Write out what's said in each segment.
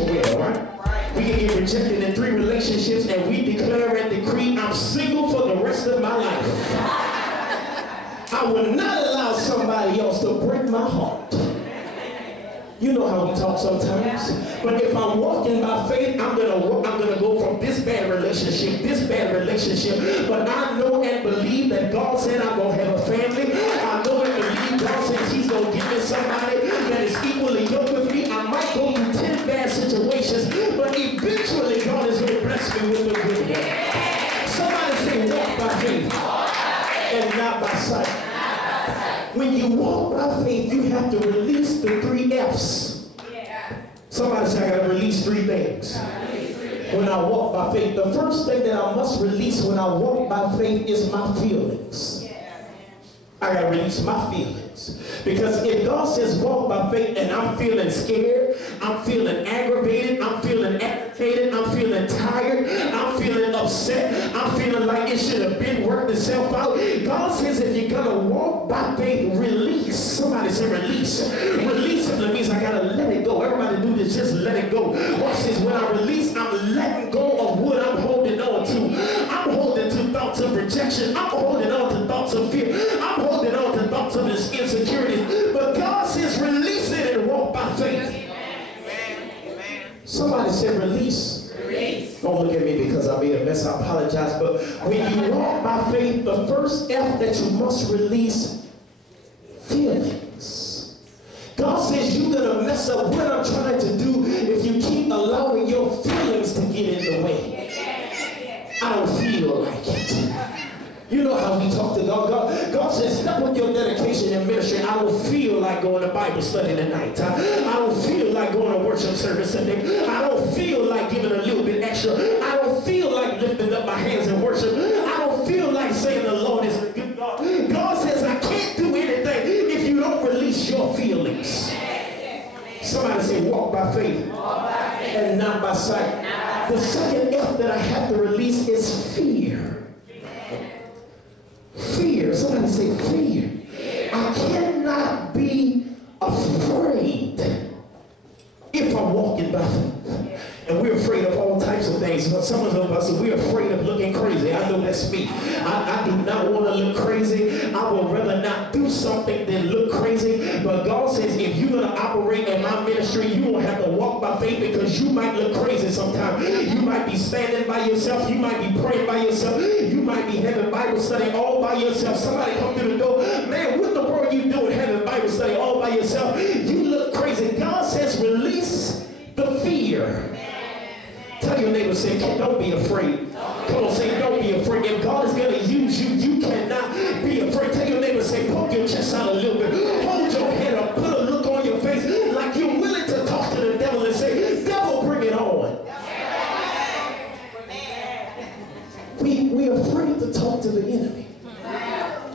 well, right? We can get rejected in 3 relationships and we declare and decree, I'm single for the rest of my life. I will not allow somebody else to break my heart. You know how we talk sometimes. But if I'm walking by faith, I'm gonna go from this bad relationship, but I know and believe that God said I'm gonna have a family. I know and believe God says he's gonna give me somebody that is equally yoked with me. I might go through 10 bad situations, but eventually God is gonna bless me with a good one. Somebody say walk by faith and not by sight. When you walk by faith, you have to release the 3 F's. Somebody say, I got to release 3 things when I walk by faith. The first thing that I must release when I walk by faith is my feelings. I got to release my feelings. Because if God says walk by faith and I'm feeling scared, I'm feeling aggravated, I'm feeling agitated, I'm feeling tired, I'm feeling upset, I'm feeling like it should have been worked itself out. God says if you're going to walk by faith, release. Somebody say release. Release simply means I got to let it go. Everybody do this, just let it go. Watch this. When I release, I'm letting go of what I'm holding on to. I'm holding to thoughts of rejection. I'm holding on to thoughts of fear. I'm holding on to thoughts of insecurity. But God says release it and walk by faith. Somebody said release. Release. Don't look at me because I made a mess. I apologize. But when you walk by faith, the first F that you must release, feelings. God says you're going to mess up what I'm trying to do if you keep allowing your feelings to get in the way. I don't feel like it. You know how we talk to God. God says, step up your dedication in ministry. I don't feel like going to Bible study tonight. I don't feel like going to worship service today. I don't feel like giving a little bit extra. I don't feel like lifting up my hands in worship. I don't feel like saying the Lord is a good God. God says, I can't do anything if you don't release your feelings. Somebody say, walk by faith and not by sight. The second F that I have to release is fear. Fear. Somebody say fear. I cannot be afraid if I'm walking by faith. And we're afraid of all types of things. Some of us, we're afraid of looking crazy. I know that's me. I do not want to look crazy. I would rather not do something than look crazy. But God says if you're going to operate in my ministry, you will have to walk by faith because you might look crazy sometimes. You might be standing by yourself. You might be praying by yourself. You might be having Bible study all by yourself. Somebody come through the door. Man, what in the world are you doing having Bible study all by yourself? You look crazy. God says release the fear. Tell your neighbor, say, don't be afraid. Come on, say, don't be afraid. If God is going to use you, you cannot be afraid. Tell your neighbor, say, poke your chest out a little bit. Hold your head up. Put a look on your face like you're willing to talk to the devil and say, devil, bring it on. We're afraid to talk to the enemy.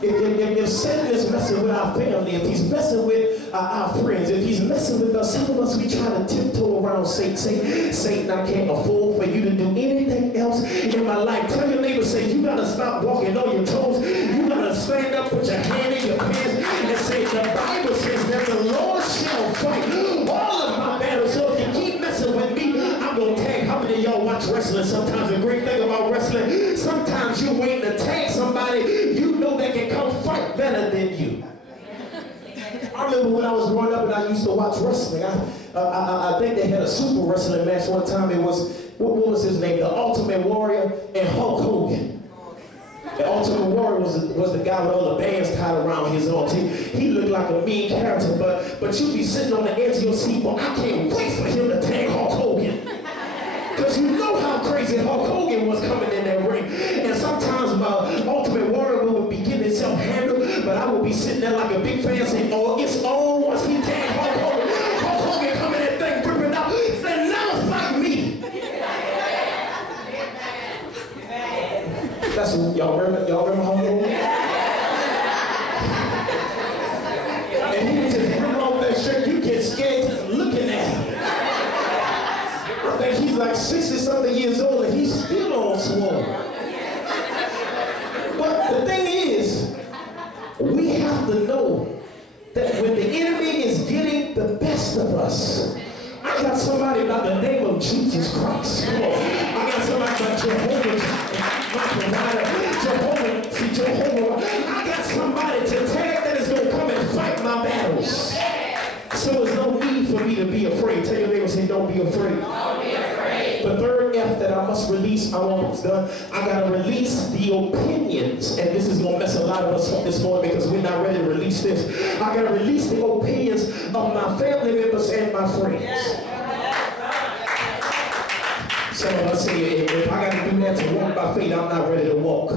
If Satan is messing with our family, if he's messing with our friends, if he's messing with us, some of us, we try to tiptoe around Satan. Say, Satan, I can't afford for you to do anything else in my life. Tell your neighbor, say, you got to stop walking on your toes. You got to stand up, put your hand in your pants, and say, the Bible says that the Lord shall fight all of my battles. So if you keep messing with me, I'm going to tag. How many of y'all watch wrestling sometimes? The great thing about wrestling, sometimes you're waiting to tag somebody you know that can come fight better than you. I remember when I was growing up and I used to watch wrestling. I think they had a super wrestling match one time. It was, what was his name? The Ultimate Warrior and Hulk Hogan. The Ultimate Warrior was the guy with all the bands tied around his arms. He looked like a mean character, but you'd be sitting on the edge of your seat, but I can't wait for him to tag Hulk Hogan. Because you know how crazy Hulk Hogan was coming in that ring. And sometimes my Ultimate Warrior would be getting himself handled, but I would be sitting there like a big fan saying, oh, it's on once he tagged Hulk Hogan. Hulk Hogan coming in that thing, ripping out, saying, now fight me. That's what y'all remember Hulk Hogan? And he would just rip off that shirt, you get scared just looking at him. I think he's like 60-something years old and he's still on swole. But the thing is, we have to know that when the enemy is getting the best of us, I I got somebody by the name of Jesus Christ. Come on. I got somebody by Jehovah, my provider. Jehovah, see Jehovah. I got somebody to tag that is going to come and fight my battles. So there's no need for me to be afraid. Tell your neighbor, say, don't be afraid. Don't be afraid. The third F that I must release, I'm almost done. I got to release the opinions. And this is going to mess a lot of us up this morning because we're not ready to release this. I got to release the opinions of my family members and my friends. Some of us say, if I got to do that to walk by faith, I'm not ready to walk.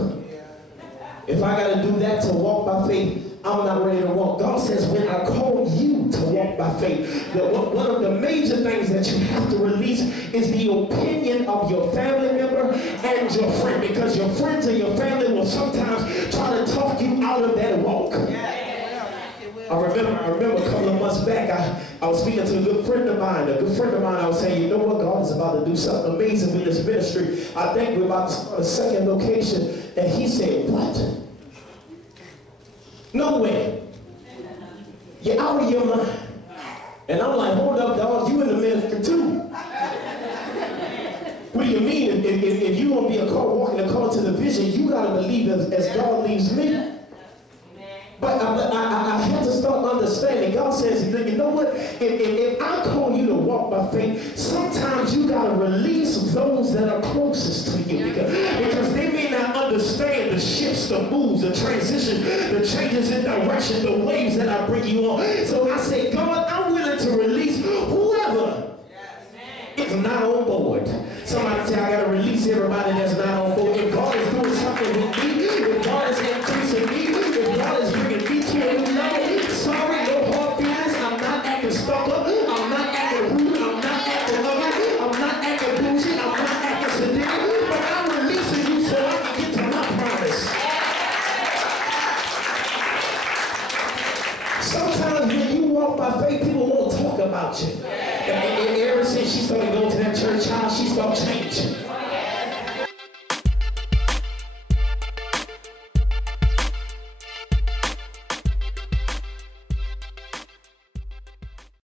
If I got to do that to walk by faith, I'm not ready to walk. God says, when I call you to walk by faith, that one of the major things that you have to release is the opinion of your family member and your friend, because your friends and your family will sometimes try to talk you out of that walk. I remember a couple of months back, I was speaking to a good friend of mine. I was saying, you know what, God is about to do something amazing with this ministry. I think we're about to start a second location. And he said, what? No way. You're out of your mind. And I'm like, hold up, dog, you in the ministry too. What do you mean? If you want to be walking a call to the vision, you got to believe as God leads me. But I had to start understanding. God says, you know what? If I call you to walk by faith, sometimes you got to release those that are closest to you. Because they may not understand the shifts, the moves, the transition, the changes in direction, the waves that I bring you on. So I say, God, I'm willing to release whoever is not on board. Somebody say, I got to release everybody that's not on board. If God is doing something with me, if God is increasing me, if God is bringing me to a new level, sorry, no hard feelings. I'm not acting stuck up. I'm not acting rude. I'm not acting ugly. I'm not acting bougie. I'm not acting sadistic. But I'm releasing you so I can get to my promise. Sometimes when you walk by faith, people won't talk about you. And ever since she started going to that church house, she started changing